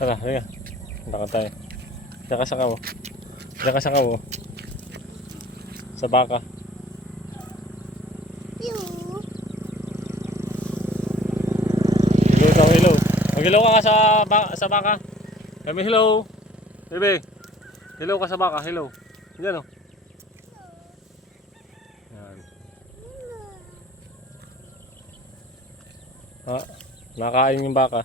Tara, halika. Punta ka tayo. Diyan ka sa kamo. Diyan ka sa kamo. Sa baka. Hello daw, hello. Mag-hello ka sa baka. Kami hello. Bebe. Hello ka sa baka, hello. Diyan o. Yan. Ah, nakain yung baka.